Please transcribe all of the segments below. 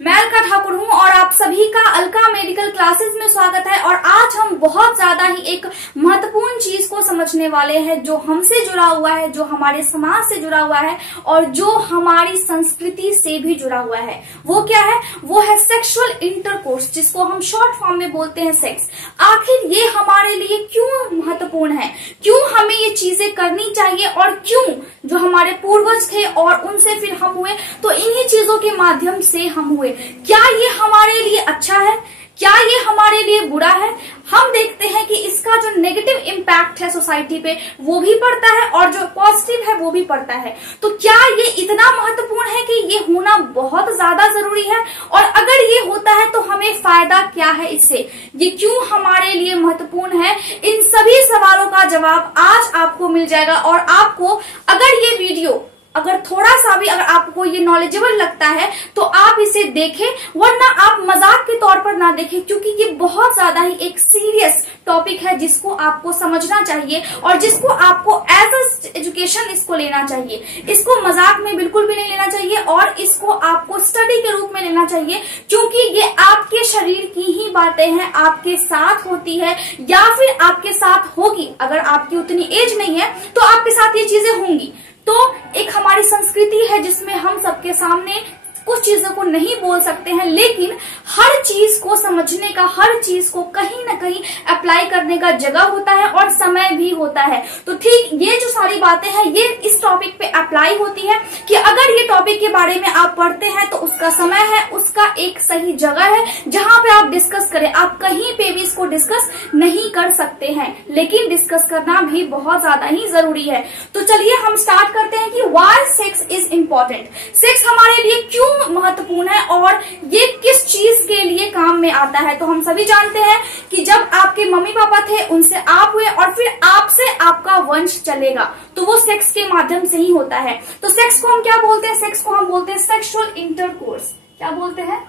मैं अलका ठाकुर हूं और आप सभी का अलका मेडिकल क्लासेस में स्वागत है। और आज हम बहुत ज्यादा ही एक महत्वपूर्ण चीज को समझने वाले हैं जो हमसे जुड़ा हुआ है, जो हमारे समाज से जुड़ा हुआ है और जो हमारी संस्कृति से भी जुड़ा हुआ है। वो क्या है? वो है सेक्सुअल इंटरकोर्स, जिसको हम शॉर्ट फॉर्म में बोलते हैं सेक्स। आखिर ये हमारे लिए क्यों महत्वपूर्ण है, क्यों हमें ये चीजें करनी चाहिए और क्यों जो हमारे पूर्वज थे और उनसे फिर हम हुए तो इन्हीं चीजों के माध्यम से हम हुए। क्या ये हमारे लिए अच्छा है, क्या ये हमारे लिए बुरा है? हम देखते हैं कि इसका जो नेगेटिव इम्पैक्ट है सोसाइटी पे वो भी पड़ता है और जो पॉजिटिव है वो भी पड़ता है। तो क्या ये इतना महत्वपूर्ण है कि ये होना बहुत ज्यादा जरूरी है? और अगर ये होता है तो हमें फायदा क्या है इससे, ये क्यों हमारे लिए महत्वपूर्ण है? इन सभी सवालों का जवाब आज आपको मिल जाएगा। और आपको अगर ये वीडियो अगर थोड़ा सा भी अगर आपको ये नॉलेजेबल लगता है तो आप इसे देखें, वरना आप मजाक के तौर पर ना देखें, क्योंकि ये बहुत ज्यादा ही एक सीरियस टॉपिक है जिसको आपको समझना चाहिए और जिसको आपको एज अ एजुकेशन इसको लेना चाहिए। इसको मजाक में बिल्कुल भी नहीं लेना चाहिए और इसको आपको स्टडी के रूप में लेना चाहिए, क्योंकि ये आपके शरीर की ही बातें हैं, आपके साथ होती है या फिर आपके साथ होगी। अगर आपकी उतनी एज नहीं है तो आपके साथ ये चीजें होंगी। तो एक हमारी संस्कृति है जिसमें हम सबके सामने कुछ चीजों को नहीं बोल सकते हैं, लेकिन हर चीज को समझने का, हर चीज को कहीं ना कहीं अप्लाई करने का जगह होता है और समय भी होता है। तो ठीक ये जो सारी बातें हैं ये इस टॉपिक पे अप्लाई होती है कि अगर ये टॉपिक के बारे में आप पढ़ते हैं तो उसका समय है, उसका एक सही जगह है जहां पे आप डिस्कस करें। आप कहीं पे भी इसको डिस्कस नहीं कर सकते हैं, लेकिन डिस्कस करना भी बहुत ज्यादा ही जरूरी है। तो चलिए हम स्टार्ट करते हैं कि why sex is important. Sex हमारे लिए क्यों महत्वपूर्ण है और ये किस चीज के लिए काम में आता है। तो हम सभी जानते हैं कि जब आपके मम्मी पापा थे उनसे आप हुए और फिर आपसे आपका वंश चलेगा, तो वो सेक्स के माध्यम से ही होता है। तो सेक्स को हम क्या बोलते हैं? सेक्स को हम बोलते हैं सेक्सुअल इंटरकोर्स। क्या बोलते हैं?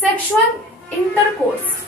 Sexual intercourse.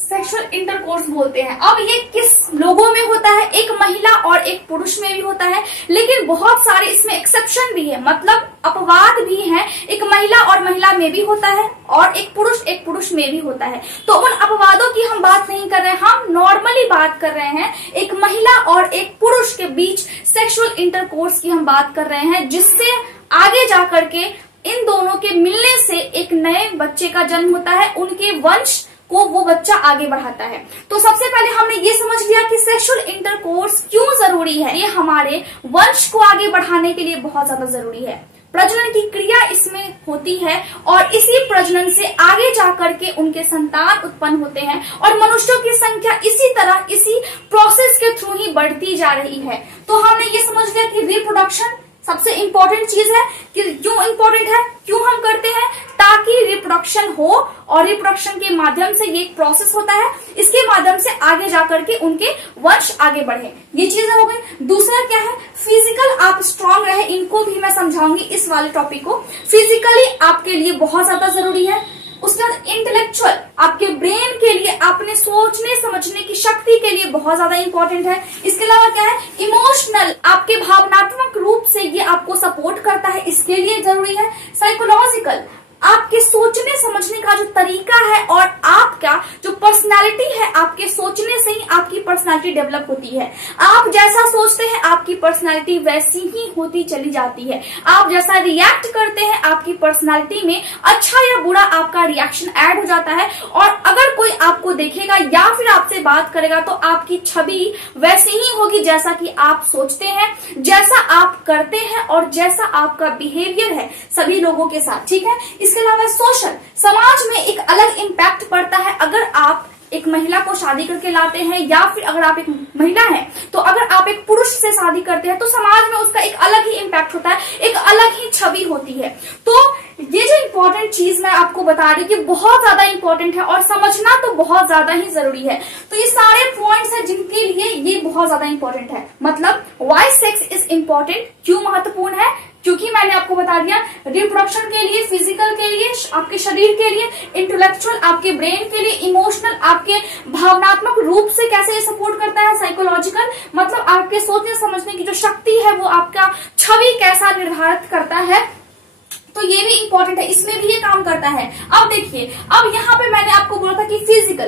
सेक्सुअल इंटरकोर्स बोलते हैं। अब ये किस लोगों में होता है? एक महिला और एक पुरुष में भी होता है, लेकिन बहुत सारे इसमें एक्सेप्शन भी है, मतलब अपवाद भी हैं। एक महिला और महिला में भी होता है और एक पुरुष में भी होता है। तो उन अपवादों की हम बात नहीं कर रहे हैं, हम नॉर्मली बात कर रहे हैं एक महिला और एक पुरुष के बीच सेक्सुअल इंटरकोर्स की हम बात कर रहे हैं, जिससे आगे जाकर के इन दोनों के मिलने से एक नए बच्चे का जन्म होता है, उनके वंश को वो बच्चा आगे बढ़ाता है। तो सबसे पहले हमने ये समझ लिया कि सेक्सुअल इंटरकोर्स क्यों जरूरी है। ये हमारे वंश को आगे बढ़ाने के लिए बहुत ज्यादा जरूरी है। प्रजनन की क्रिया इसमें होती है और इसी प्रजनन से आगे जाकर के उनके संतान उत्पन्न होते हैं और मनुष्यों की संख्या इसी तरह इसी प्रोसेस के थ्रू ही बढ़ती जा रही है। तो हमने ये समझ लिया कि रिप्रोडक्शन सबसे इंपॉर्टेंट चीज है। कि क्यों इंपॉर्टेंट है, क्यों हम करते हैं? ताकि रिप्रोडक्शन हो और रिप्रोडक्शन के माध्यम से ये एक प्रोसेस होता है, इसके माध्यम से आगे जाकर के उनके वंश आगे बढ़े। ये चीजें हो गई। दूसरा क्या है? फिजिकल आप स्ट्रांग रहे, इनको भी मैं समझाऊंगी इस वाले टॉपिक को। फिजिकली आपके लिए बहुत ज्यादा जरूरी है। उसके बाद इंटेलेक्चुअल आपके ब्रेन के लिए, आपने सोचने समझने की शक्ति के लिए बहुत ज्यादा इंपॉर्टेंट है। इसके अलावा क्या है? इमोशनल आपके भावनात्मक रूप से ये आपको सपोर्ट करता है, इसके लिए जरूरी है। साइकोलॉजिकल आपके सोचने समझने का जो तरीका है और आपका जो पर्सनालिटी है, आपके सोचने से ही आपकी पर्सनालिटी डेवलप होती है। आप जैसा सोचते हैं आपकी पर्सनालिटी वैसी ही होती चली जाती है। आप जैसा रिएक्ट करते हैं आपकी पर्सनालिटी में अच्छा या बुरा आपका रिएक्शन ऐड हो जाता है। और अगर कोई आपको देखेगा या फिर आपसे बात करेगा तो आपकी छवि वैसी ही होगी जैसा कि आप सोचते हैं, जैसा आप करते हैं और जैसा आपका बिहेवियर है सभी लोगों के साथ। ठीक है। इसके अलावा सोशल, समाज में एक अलग इम्पैक्ट पड़ता है। अगर आप एक महिला को शादी करके लाते हैं या फिर अगर आप एक महिला हैं तो अगर आप एक पुरुष से शादी करते हैं तो समाज में उसका एक अलग ही इम्पैक्ट होता है, एक अलग ही छवि होती है। तो ये जो इम्पोर्टेंट चीज मैं आपको बता रही हूँ कि बहुत ज्यादा इम्पोर्टेंट है और समझना तो बहुत ज्यादा ही जरूरी है। तो ये सारे पॉइंट्स हैं जिनके लिए ये बहुत ज्यादा इम्पोर्टेंट है। मतलब व्हाई सेक्स इज इम्पोर्टेंट, क्यों महत्वपूर्ण है? क्योंकि मैंने आपको बता दिया रिप्रोडक्शन के लिए, फिजिकल के लिए, आपके शरीर के लिए, इंटेलेक्चुअल आपके ब्रेन के लिए, इमोशनल आपके भावनात्मक रूप से कैसे ये सपोर्ट करता है, साइकोलॉजिकल मतलब आपके सोचने समझने की जो शक्ति है वो आपका छवि कैसा निर्धारित करता है, तो ये भी इंपॉर्टेंट है, इसमें भी ये काम करता है। अब देखिए, अब यहाँ पे मैंने आपको बोला था कि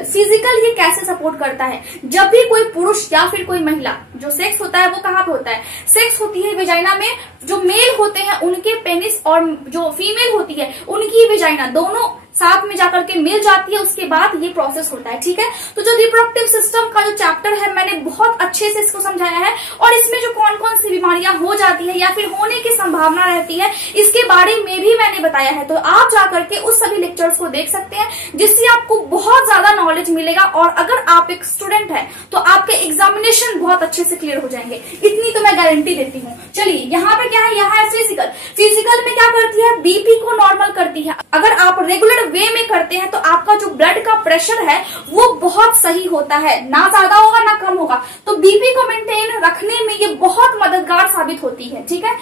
फिजिकल ये कैसे सपोर्ट करता है। जब भी कोई पुरुष या फिर कोई महिला, जो सेक्स होता है वो कहाँ पे होता है, सेक्स होती है वेजाइना में। जो मेल होते हैं उनके पेनिस और जो फीमेल होती है उनकी वेजाइना, दोनों साथ में जाकर के मिल जाती है, उसके बाद ये प्रोसेस होता है। ठीक है, तो जो रिप्रोडक्टिव सिस्टम का जो चैप्टर है मैंने बहुत अच्छे से इसको समझाया है, और इसमें जो कौन कौन सी बीमारियां हो जाती है या फिर होने की संभावना रहती है इसके बारे में भी मैंने बताया है। तो आप जाकर के उस सभी लेक्चर्स को देख सकते हैं, जिससे आपको बहुत ज्यादा नॉलेज मिलेगा, और अगर आप एक स्टूडेंट है तो आपके एग्जामिनेशन बहुत अच्छे से क्लियर हो जाएंगे, इतनी तो मैं गारंटी देती हूँ। चलिए, यहाँ पे क्या है, यहाँ है फिजिकल में क्या करती है, बीपी को नॉर्मल करती है। अगर आप रेगुलर वे में करते हैं तो आपका जो ब्लड का प्रेशर है वो बहुत सही होता है, ना ज्यादा होगा ना कम होगा, तो बीपी को मेंटेन रखने में ये बहुत मददगार साबित होती है। ठीक है,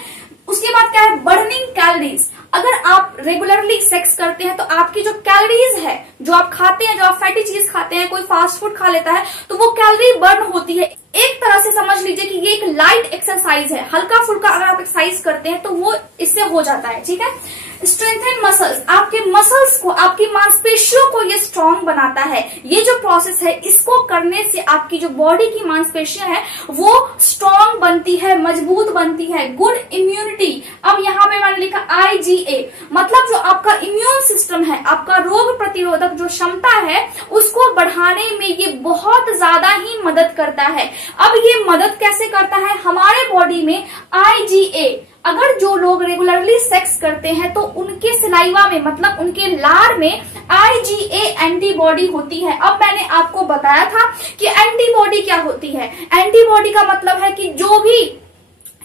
उसके बाद क्या है, बर्निंग कैलोरीज। अगर आप रेगुलरली सेक्स करते हैं तो आपकी जो कैलोरीज है, जो आप खाते हैं, जो आप फैटी चीज खाते हैं, कोई फास्ट फूड खा लेता है तो वो कैलोरी बर्न होती है। एक तरह से समझ लीजिए कि ये एक लाइट एक्सरसाइज है, हल्का फुल्का अगर आप एक्सरसाइज करते हैं तो वो इससे हो जाता है। ठीक है, स्ट्रेंथन मसल्स, आपके मसल्स को, आपकी मांसपेशियों को ये स्ट्रांग बनाता है। ये जो प्रोसेस है इसको करने से आपकी जो बॉडी की मांसपेशियां है वो स्ट्रांग बनती है, मजबूत बनती है। गुड इम्यूनिटी, अब यहाँ पे मैंने लिखा IgA, मतलब जो आपका इम्यून सिस्टम है, आपका रोग प्रतिरोधक जो क्षमता है उसको बढ़ाने में ये बहुत ज्यादा ही मदद करता है। अब ये मदद कैसे करता है, हमारे बॉडी में IgA, अगर जो लोग रेगुलरली सेक्स करते हैं तो उनके सलाइवा में, मतलब उनके लार में IgA एंटीबॉडी होती है। अब मैंने आपको बताया था कि एंटीबॉडी क्या होती है। एंटीबॉडी का मतलब है कि जो भी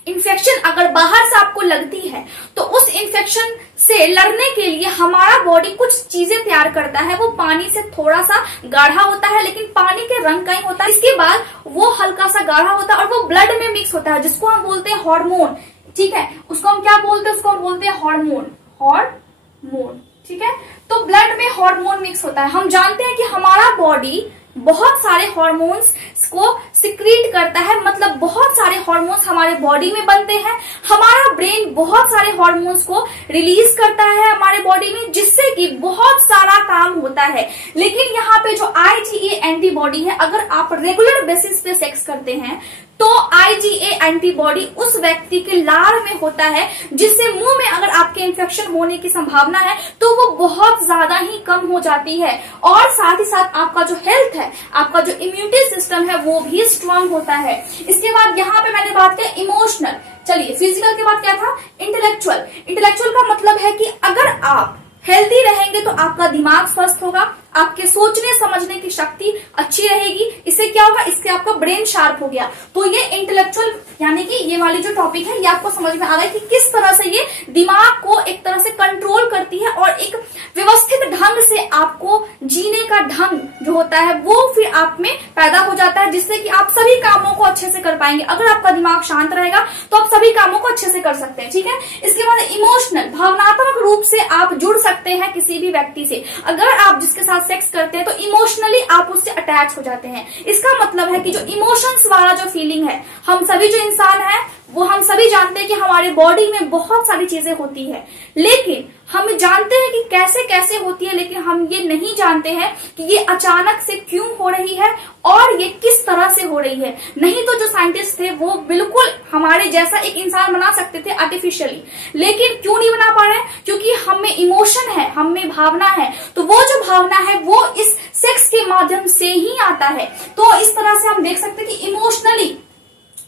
इन्फेक्शन अगर बाहर से आपको लगती है तो उस इन्फेक्शन से लड़ने के लिए हमारा बॉडी कुछ चीजें तैयार करता है। वो पानी से थोड़ा सा गाढ़ा होता है, लेकिन पानी के रंग का ही होता है। इसके बाद वो हल्का सा गाढ़ा होता है और वो ब्लड में मिक्स होता है, जिसको हम बोलते हैं हार्मोन। ठीक है, उसको हम क्या बोलते हैं, उसको हम बोलते हैं हार्मोन। ठीक है, तो ब्लड में हार्मोन मिक्स होता है। हम जानते हैं कि हमारा बॉडी बहुत सारे हार्मोन्स को सिक्रीट करता है, मतलब बहुत सारे हार्मोन्स हमारे बॉडी में बनते हैं। हमारा ब्रेन बहुत सारे हार्मोन्स को रिलीज करता है हमारे बॉडी में, जिससे कि बहुत सारा काम होता है। लेकिन यहाँ पे जो IgA एंटीबॉडी है, अगर आप रेगुलर बेसिस पे सेक्स करते हैं तो IgA एंटीबॉडी उस व्यक्ति के लार में होता है, जिससे मुंह में अगर आपके इन्फेक्शन होने की संभावना है तो वो बहुत ज्यादा ही कम हो जाती है। और साथ ही साथ आपका जो हेल्थ है, आपका जो इम्यूनिटी सिस्टम है वो भी स्ट्रांग होता है। इसके बाद यहाँ पे मैंने बात की इमोशनल। चलिए, फिजिकल के बाद क्या था, इंटेलेक्चुअल का मतलब है कि अगर आप हेल्दी रहेंगे तो आपका दिमाग स्वस्थ होगा, आपके सोचने समझने की शक्ति अच्छी रहेगी। इससे क्या होगा, इससे आपका ब्रेन शार्प हो गया। तो ये इंटेलेक्चुअल यानी कि ये वाली जो टॉपिक है ये आपको समझ में आ गया कि किस तरह से ये दिमाग को एक तरह से कंट्रोल करती है और एक व्यवस्थित ढंग से आपको जीने का ढंग जो होता है वो फिर आप में पैदा हो जाता है, जिससे कि आप सभी कामों को अच्छे से कर पाएंगे। अगर आपका दिमाग शांत रहेगा तो आप सभी कामों को अच्छे से कर सकते हैं। ठीक है, इसके बाद इमोशनल, भावनात्मक रूप से आप जुड़ सकते हैं किसी भी व्यक्ति से। अगर आप जिसके साथ सेक्स करते हैं तो इमोशनली आप उससे अटैच हो जाते हैं। इसका मतलब है कि जो इमोशंस वाला जो फीलिंग है, हम सभी जो इंसान है वो हम सभी जानते हैं कि हमारे बॉडी में बहुत सारी चीजें होती है, लेकिन हम जानते हैं कि कैसे कैसे होती है, लेकिन हम ये नहीं जानते हैं कि ये अचानक से क्यों हो रही है और ये किस तरह से हो रही है। नहीं तो जो साइंटिस्ट थे वो बिल्कुल हमारे जैसा एक इंसान बना सकते थे आर्टिफिशियली, लेकिन क्यों नहीं बना पा रहे हैं, क्योंकि हम में इमोशन है, हम में भावना है। तो वो जो भावना है वो इस सेक्स के माध्यम से ही आता है। तो इस तरह से हम देख सकते हैं कि इमोशनली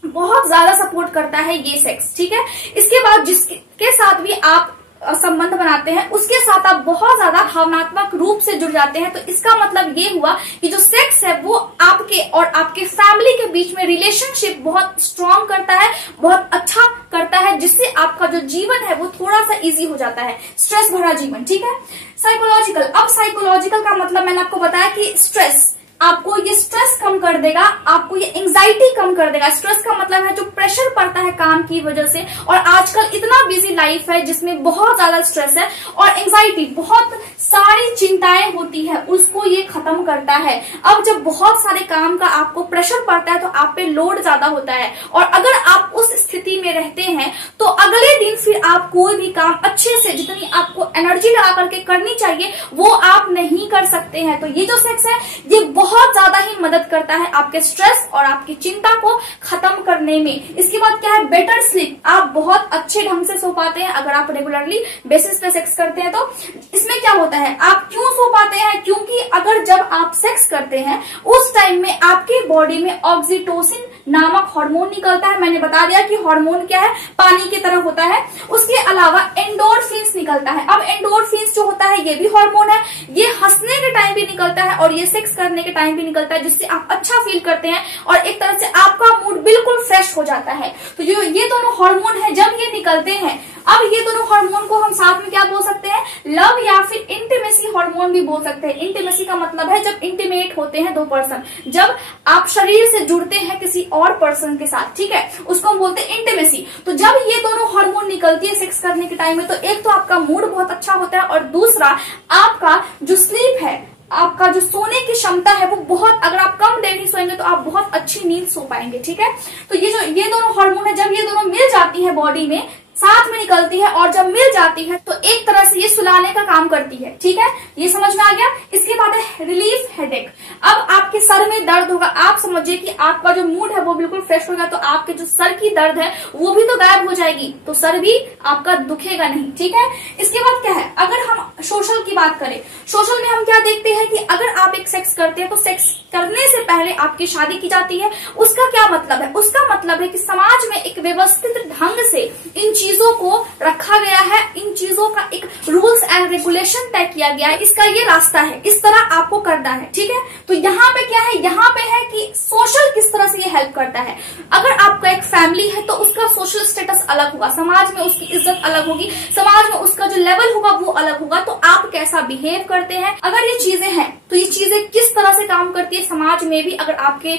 बहुत ज्यादा सपोर्ट करता है ये सेक्स। ठीक है, इसके बाद जिसके साथ भी आप संबंध बनाते हैं उसके साथ आप बहुत ज्यादा भावनात्मक रूप से जुड़ जाते हैं। तो इसका मतलब ये हुआ कि जो सेक्स है वो आपके और आपके फैमिली के बीच में रिलेशनशिप बहुत स्ट्रांग करता है, बहुत अच्छा करता है, जिससे आपका जो जीवन है वो थोड़ा सा इजी हो जाता है, स्ट्रेस भरा जीवन। ठीक है, साइकोलॉजिकल, अब साइकोलॉजिकल का मतलब मैंने आपको बताया कि स्ट्रेस आपको ये स्ट्रेस कम कर देगा, आपको ये एंजाइटी कम कर देगा। स्ट्रेस का मतलब है जो प्रेशर पड़ता है काम की वजह से, और आजकल इतना बिजी लाइफ है जिसमें बहुत ज्यादा स्ट्रेस है और एंजाइटी, बहुत सारी चिंताएं होती है, उसको ये खत्म करता है। अब जब बहुत सारे काम का आपको प्रेशर पड़ता है तो आप पे लोड ज्यादा होता है, और अगर आप उस स्थिति में रहते हैं तो अगले दिन फिर आप कोई भी काम अच्छे से, जितनी आपको एनर्जी लगा करके करनी चाहिए, वो आप नहीं कर सकते हैं। तो ये जो सेक्स है ये बहुत ज्यादा ही मदद करता है आपके स्ट्रेस और आपकी चिंता को खत्म करने में। इसके बाद क्या है, बेटर स्लीप। आप बहुत अच्छे ढंग से सो पाते हैं अगर आप रेगुलरली बेसिस पे सेक्स करते हैं। तो इसमें क्या होता है, आप क्यों सो पाते हैं, क्योंकि अगर जब आप सेक्स करते हैं उस टाइम में आपके बॉडी में ऑक्सीटोसिन नामक हार्मोन निकलता है। मैंने बता दिया कि हार्मोन क्या है, पानी की तरह होता है। उसके अलावा एंडोर्फिन्स निकलता है। अब एंडोर्फिन्स जो होता है ये भी हार्मोन है, ये हंसने के टाइम भी निकलता है और ये सेक्स करने के टाइम भी निकलता है, जिससे आप अच्छा फील करते हैं और एक तरह से आपका मूड बिल्कुल फ्रेश हो जाता है। तो जो ये दोनों हार्मोन है जब ये निकलते हैं, अब ये दोनों हार्मोन को हम साथ में क्या बोल सकते हैं, लव या फिर इंटीमेसी हार्मोन भी बोल सकते हैं। इंटीमेसी का मतलब है जब इंटीमेट होते हैं दो पर्सन, जब आप शरीर से जुड़ते हैं किसी और पर्सन के साथ, ठीक है, उसको हम बोलते हैं इंटीमेसी। तो जब ये दोनों हार्मोन निकलती है सेक्स करने के टाइम में, तो एक तो आपका मूड बहुत अच्छा होता है और दूसरा आपका जो स्लीप है, आपका जो सोने की क्षमता है वो बहुत, अगर आप कम देर ही सोएंगे तो आप बहुत अच्छी नींद सो पाएंगे, ठीक है। तो ये दोनों हार्मोन है, जब ये दोनों मिल जाती है बॉडी में, साथ में निकलती है और जब मिल जाती है तो एक तरह से ये सुलाने का काम करती है, ठीक है, ये समझ में आ गया। इसके बाद है रिलीफ हेडेक। अब आपके सर में दर्द होगा, आप समझिए कि आपका जो मूड है वो बिल्कुल फ्रेश होगा, तो आपके जो सर की दर्द है वो भी तो गायब हो जाएगी, तो सर भी आपका दुखेगा नहीं, ठीक है। इसके बाद क्या है, अगर हम सोशल की बात करें, सोशल में हम क्या देखते हैं कि अगर आप एक सेक्स करते हैं तो सेक्स करने से पहले आपकी शादी की जाती है। उसका क्या मतलब है, उसका मतलब है कि समाज में एक व्यवस्थित ढंग से इन चीजों को रखा गया है, इन चीजों का एक रूल्स एंड रेगुलेशन तय किया गया है, इसका ये रास्ता है, इस तरह आपको करना है, ठीक है। तो यहाँ पे क्या है, यहाँ पे है कि सोशल किस तरह से ये हेल्प करता है। अगर आपका एक फैमिली है तो उसका सोशल स्टेटस अलग होगा, समाज में उसकी इज्जत अलग होगी, समाज में उसका जो लेवल होगा वो अलग होगा, तो आप कैसा बिहेव करते हैं, अगर ये चीजें हैं तो ये चीजें किस तरह से काम करती है समाज में भी। अगर आपके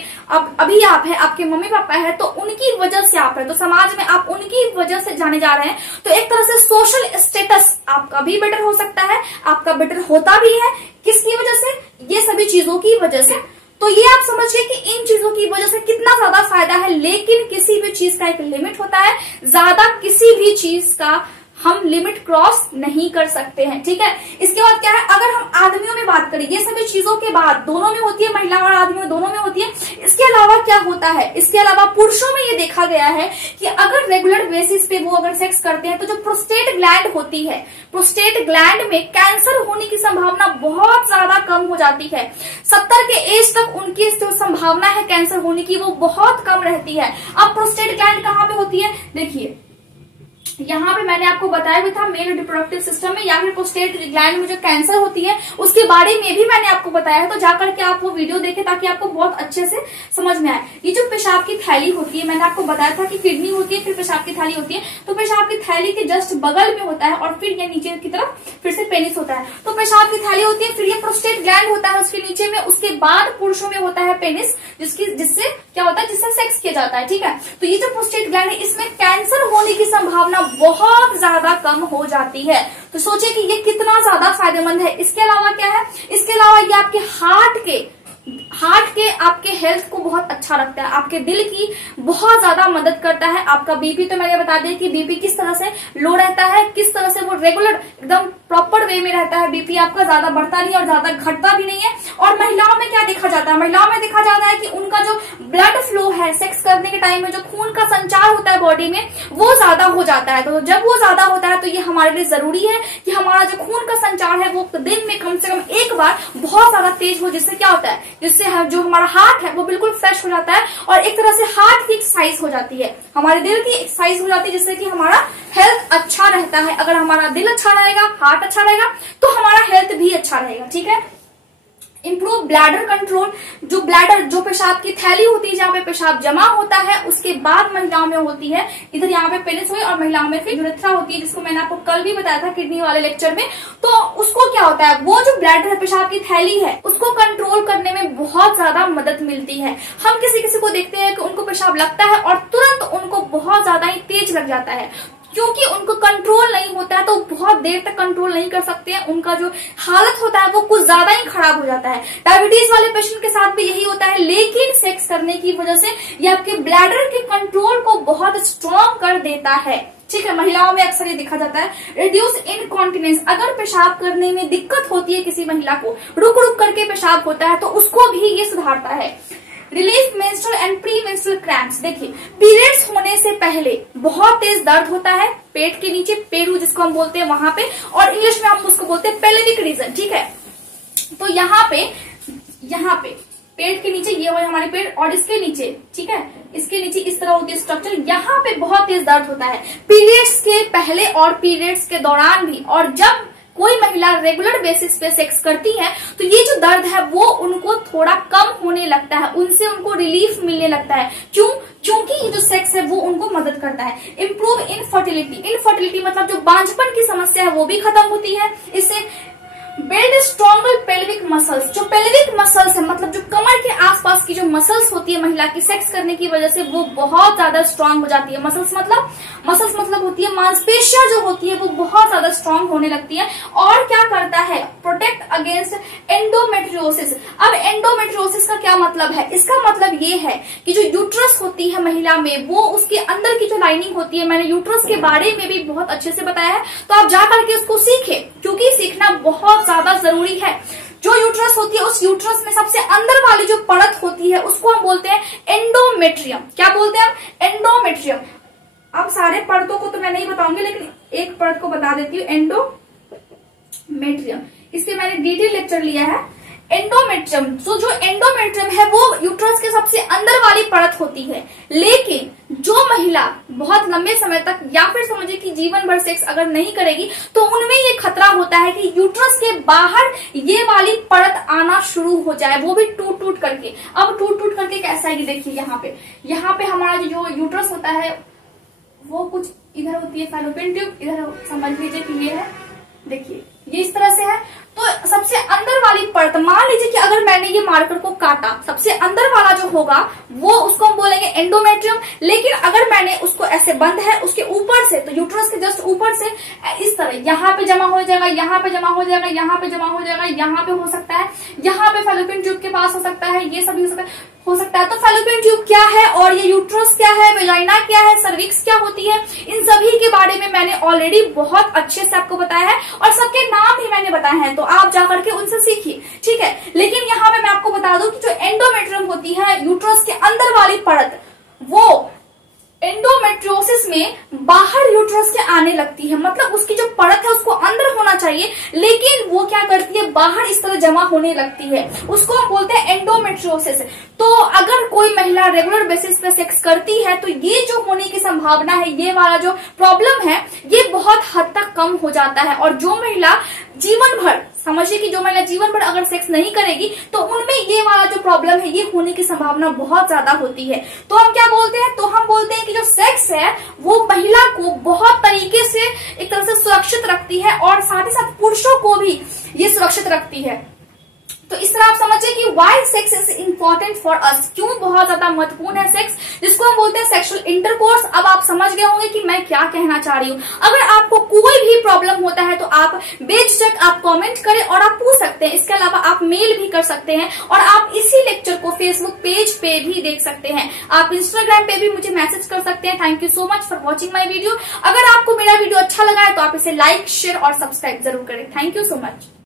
अभी आप है, आपके मम्मी पापा है, तो उनकी वजह से आप है, तो समाज में आप उनकी वजह से जाने जा रहे हैं, तो एक तरह से सोशल स्टेटस आपका भी बेटर हो सकता है, आपका बेटर होता भी है। किसकी वजह से, ये सभी चीजों की वजह से। तो ये आप समझिए कि इन चीजों की वजह से कितना ज्यादा फायदा है, लेकिन किसी भी चीज का एक लिमिट होता है, ज्यादा किसी भी चीज का हम लिमिट क्रॉस नहीं कर सकते हैं, ठीक है। इसके बाद क्या है, अगर हम आदमियों में बात करें, ये सभी चीजों के बाद दोनों में होती है, महिला और आदमी में दोनों में होती है। इसके अलावा क्या होता है, इसके अलावा पुरुषों में ये देखा गया है कि अगर रेगुलर बेसिस पे वो अगर सेक्स करते हैं तो जो प्रोस्टेट ग्लैंड होती है, प्रोस्टेट ग्लैंड में कैंसर होने की संभावना बहुत ज्यादा कम हो जाती है। 70 के एज तक उनकी जो संभावना है कैंसर होने की वो बहुत कम रहती है। अब प्रोस्टेट ग्लैंड कहाँ पे होती है, देखिए यहाँ पे मैंने आपको बताया भी था, मेल रिप्रोडक्टिव सिस्टम में या फिर प्रोस्टेट ग्लैंड में जो कैंसर होती है उसके बारे में भी मैंने आपको बताया है, तो जाकर के आप वो वीडियो देखें ताकि आपको बहुत अच्छे से समझ में आए। ये जो पेशाब की थैली होती है, मैंने आपको बताया था कि किडनी होती है, फिर पेशाब की थैली होती है, तो पेशाब की थैली के जस्ट बगल में होता है और फिर ये नीचे की तरफ फिर से पेनिस होता है। तो पेशाब की थैली होती है, फिर ये प्रोस्टेट ग्लैंड होता है उसके नीचे में, उसके बाद पुरुषों में होता है पेनिस, जिससे क्या होता है, जिससे सेक्स किया जाता है, ठीक है। तो ये जो प्रोस्टेट ग्लैंड है इसमें कैंसर होने की संभावना बहुत ज्यादा कम हो जाती है। तो सोचिए कि ये कितना ज्यादा फायदेमंद है। इसके अलावा क्या है, इसके अलावा ये आपके हार्ट के आपके हेल्थ को बहुत अच्छा रखता है, आपके दिल की बहुत ज्यादा मदद करता है। आपका बीपी तो मैंने बता दिया कि बीपी किस तरह से लो रहता है, किस तरह से वो रेगुलर एकदम प्रॉपर वे में रहता है, बीपी आपका ज्यादा बढ़ता नहीं और ज्यादा घटता भी नहीं है। और महिलाओं में क्या देखा जाता है, महिलाओं में देखा जाता है कि उनका जो ब्लड फ्लो है, सेक्स करने के टाइम में जो खून का संचार होता है बॉडी में वो ज्यादा हो जाता है। तो जब वो ज्यादा होता है तो ये हमारे लिए जरूरी है कि हमारा जो खून का संचार है वो दिन में कम से कम एक बार बहुत ज्यादा तेज हो, जिससे क्या होता है, जिससे जो हमारा हार्ट है वो बिल्कुल फ्रेश हो जाता है और एक तरह से हार्ट की एक्सरसाइज हो जाती है, हमारे दिल की एक्सरसाइज हो जाती है, जिससे कि हमारा हेल्थ अच्छा रहता है। अगर हमारा दिल अच्छा रहेगा, हार्ट अच्छा रहेगा तो हमारा हेल्थ भी अच्छा रहेगा, ठीक है। इम्प्रूव ब्लैडर कंट्रोल, जो ब्लैडर जो पेशाब की थैली होती है जहाँ पे पेशाब जमा होता है उसके बाद महिलाओं में होती है, इधर यहाँ पे पेनिस हुई और महिलाओं में फिर यूरेथ्रा होती है, जिसको मैंने आपको कल भी बताया था किडनी वाले लेक्चर में। तो उसको क्या होता है, वो जो ब्लैडर है पेशाब की थैली है उसको कंट्रोल करने में बहुत ज्यादा मदद मिलती है। हम किसी किसी को देखते हैं कि उनको पेशाब लगता है और तुरंत उनको बहुत ज्यादा ही तेज लग जाता है, क्योंकि उनको कंट्रोल नहीं होता है तो बहुत देर तक कंट्रोल नहीं कर सकते हैं, उनका जो हालत होता है वो कुछ ज्यादा ही खराब हो जाता है। डायबिटीज वाले पेशेंट के साथ भी यही होता है, लेकिन सेक्स करने की वजह से ये आपके ब्लैडर के कंट्रोल को बहुत स्ट्रॉन्ग कर देता है। ठीक है, महिलाओं में अक्सर ये देखा जाता है। रिड्यूस इनकॉन्टिनेंस, अगर पेशाब करने में दिक्कत होती है किसी महिला को, रुक रुक करके पेशाब होता है, तो उसको भी ये सुधारता है। Relief menstrual and pre menstrual cramps, देखिए पीरियड्स होने से पहले बहुत तेज दर्द होता है पेट के नीचे, पेरू जिसको हम बोलते हैं वहां पे, और इंग्लिश में हम उसको बोलते हैं पेल्विक रीजन। ठीक है, तो यहाँ पे पेट के नीचे ये हो हमारे पेट, और इसके नीचे, ठीक है, इसके नीचे इस तरह होती है स्ट्रक्चर, यहाँ पे बहुत तेज दर्द होता है पीरियड्स के पहले और पीरियड्स के दौरान भी। और जब कोई महिला रेगुलर बेसिस पे सेक्स करती है तो ये जो दर्द है वो उनको थोड़ा कम होने लगता है, उनसे उनको रिलीफ मिलने लगता है। क्यों? क्योंकि ये जो सेक्स है वो उनको मदद करता है। इम्प्रूव इनफर्टिलिटी मतलब जो बांझपन की समस्या है वो भी खत्म होती है इससे। बिल्ड स्ट्रॉन्गर पेल्विक मसल्स, जो पेल्विक मसल्स है मतलब जो कमर के आसपास की जो मसल्स होती है महिला की सेक्स करने की वजह से वो बहुत ज्यादा स्ट्रांग हो जाती है। मसल्स मतलब होती है मांसपेशियां जो होती है वो बहुत ज्यादा स्ट्रांग होने लगती है। और क्या करता है, प्रोटेक्ट अगेंस्ट एंडोमेट्रियोसिस। अब एंडोमेट्रियोसिस का क्या मतलब है, इसका मतलब ये है कि जो यूट्रस होती है महिला में, वो उसके अंदर की जो लाइनिंग होती है, मैंने यूट्रस के बारे में भी बहुत अच्छे से बताया है, तो आप जाकर के उसको सीखें, क्योंकि सीखना बहुत ज्यादा जरूरी है। जो यूट्रस होती है उस यूट्रस में सबसे अंदर वाली जो परत होती है उसको हम बोलते हैं एंडोमेट्रियम। क्या बोलते हैं हम? एंडोमेट्रियम। अब सारे परतों को तो मैं नहीं बताऊंगी, लेकिन एक परत को बता देती हूँ, एंडोमेट्रियम। इसके मैंने डिटेल लेक्चर लिया है। एंडोमेट्रियम, तो जो एंडोमेट्रियम है वो यूट्रस के सबसे अंदर वाली परत होती है। लेकिन जो महिला बहुत लंबे समय तक या फिर समझिए कि जीवन भर सेक्स अगर नहीं करेगी तो उनमें ये खतरा होता है कि यूट्रस के बाहर ये वाली परत आना शुरू हो जाए, वो भी टूट टूट करके। अब टूट टूट करके कैसा है, देखिए यहाँ पे हमारा जो यूट्रस होता है वो कुछ इधर होती है फैलोपियन ट्यूब, इधर समझ लीजिए कि ये है, देखिए ये इस तरह से है। तो सबसे अंदर वाली परत, मान लीजिए कि अगर मैंने ये मार्कर को काटा, सबसे अंदर वाला जो होगा वो उसको हम बोलेंगे एंडोमेट्रियम। लेकिन अगर मैंने उसको ऐसे बंद है उसके ऊपर से, तो यूट्रस के जस्ट ऊपर से इस तरह यहाँ पे जमा हो जाएगा, यहाँ पे जमा हो जाएगा, यहाँ पे जमा हो जाएगा, यहाँ पे हो सकता है, यहाँ पे फैलोपियन ट्यूब के पास हो सकता है, ये सभी हो सकता है। तो फैलोपियन ट्यूब क्या है और ये यूट्रस क्या है, वेजाइना क्या है, सर्विक्स क्या होती है, इन सभी के बारे में मैंने ऑलरेडी बहुत अच्छे से आपको बताया है और सबके नाम भी मैंने बताए हैं, तो आप जाकर के उनसे सीखिए। ठीक है, लेकिन यहाँ पे मैं आपको बता दूं कि जो एंडोमेट्रियम होती है यूट्रस के अंदर वाली परत, वो एंडोमेट्रियोसिस में बाहर यूट्रस के आने लगती है, मतलब उसकी जो परत है उसको अंदर होना चाहिए, लेकिन वो क्या करती है, बाहर इस तरह जमा होने लगती है, उसको हम बोलते हैं एंडोमेट्रियोसिस। तो अगर कोई महिला रेगुलर बेसिस पे सेक्स करती है तो ये जो होने की संभावना है, ये वाला जो प्रॉब्लम है, ये बहुत हद तक कम हो जाता है। और जो महिला जीवन भर, समझिए कि जो महिला जीवन भर अगर सेक्स नहीं करेगी तो उनमें ये वाला जो प्रॉब्लम है ये होने की संभावना बहुत ज्यादा होती है। तो हम क्या बोलते हैं, तो हम बोलते हैं कि जो सेक्स है वो महिला को बहुत तरीके से एक तरह से सुरक्षित रखती है और साथ ही साथ पुरुषों को भी ये सुरक्षित रखती है। तो इस तरह आप समझिए कि why sex is important for us, क्यों बहुत ज्यादा महत्वपूर्ण है सेक्स, जिसको हम बोलते हैं सेक्सुअल इंटरकोर्स। अब आप समझ गए होंगे कि मैं क्या कहना चाह रही हूँ। अगर आपको कोई भी प्रॉब्लम होता है तो आप बेझिझक आप कमेंट करें और आप पूछ सकते हैं। इसके अलावा आप मेल भी कर सकते हैं और आप इसी लेक्चर को फेसबुक पेज पे भी देख सकते हैं। आप इंस्टाग्राम पे भी मुझे मैसेज कर सकते हैं। Thank you so much for watching my video. अगर आपको मेरा वीडियो अच्छा लगा है तो आप इसे लाइक, शेयर और सब्सक्राइब जरूर करें। Thank you so much.